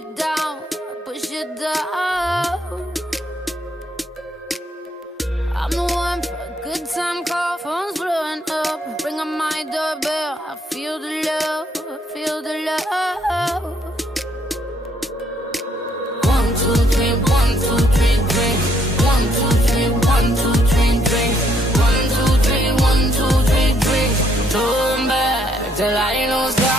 it down, push it down. I'm the one for a good time call, phone's blowing up. Ring on my doorbell, I feel the love, I feel the love. 1, 2, 3, 1, 2, 3, drink. 1, 2, 3, 1, 2, 3, drink. 1, 2, 3, 1, 2, 3, drink. Turn back till I know sky.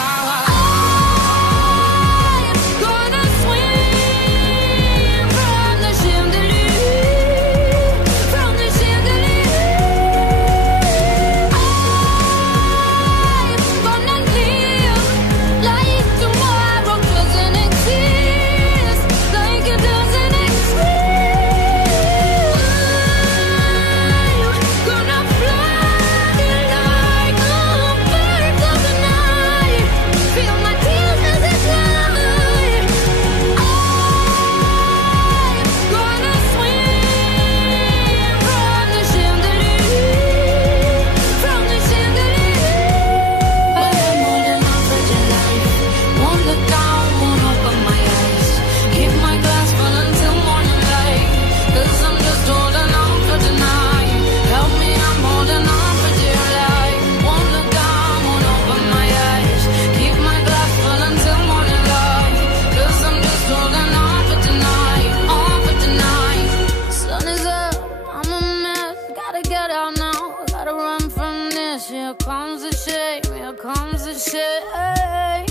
Here comes the shame, here comes the shame.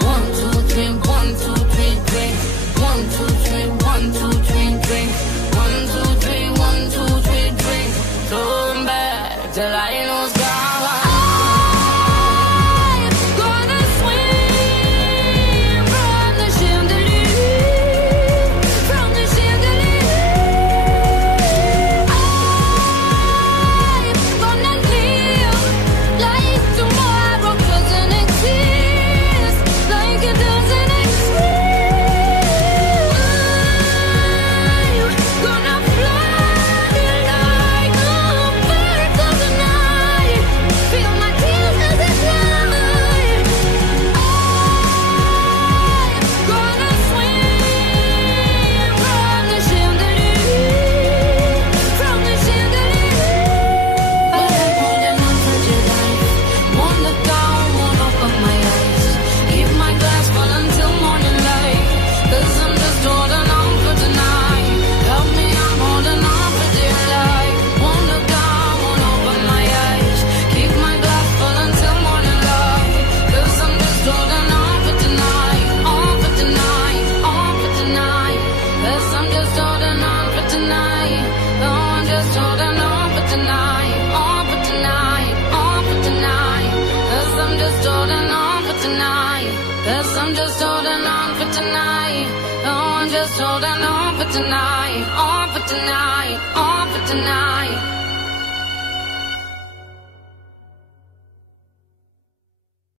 1, 2, 3, 1, 2, 3, drink. 1, 2, 3, 1, 2, 3, drink. 1, 2, 3, 1, 2, 3, drink. Turn back till I know sky. Cause I'm just holding on for tonight. Oh, I'm just holding on for tonight. On for tonight, on for tonight.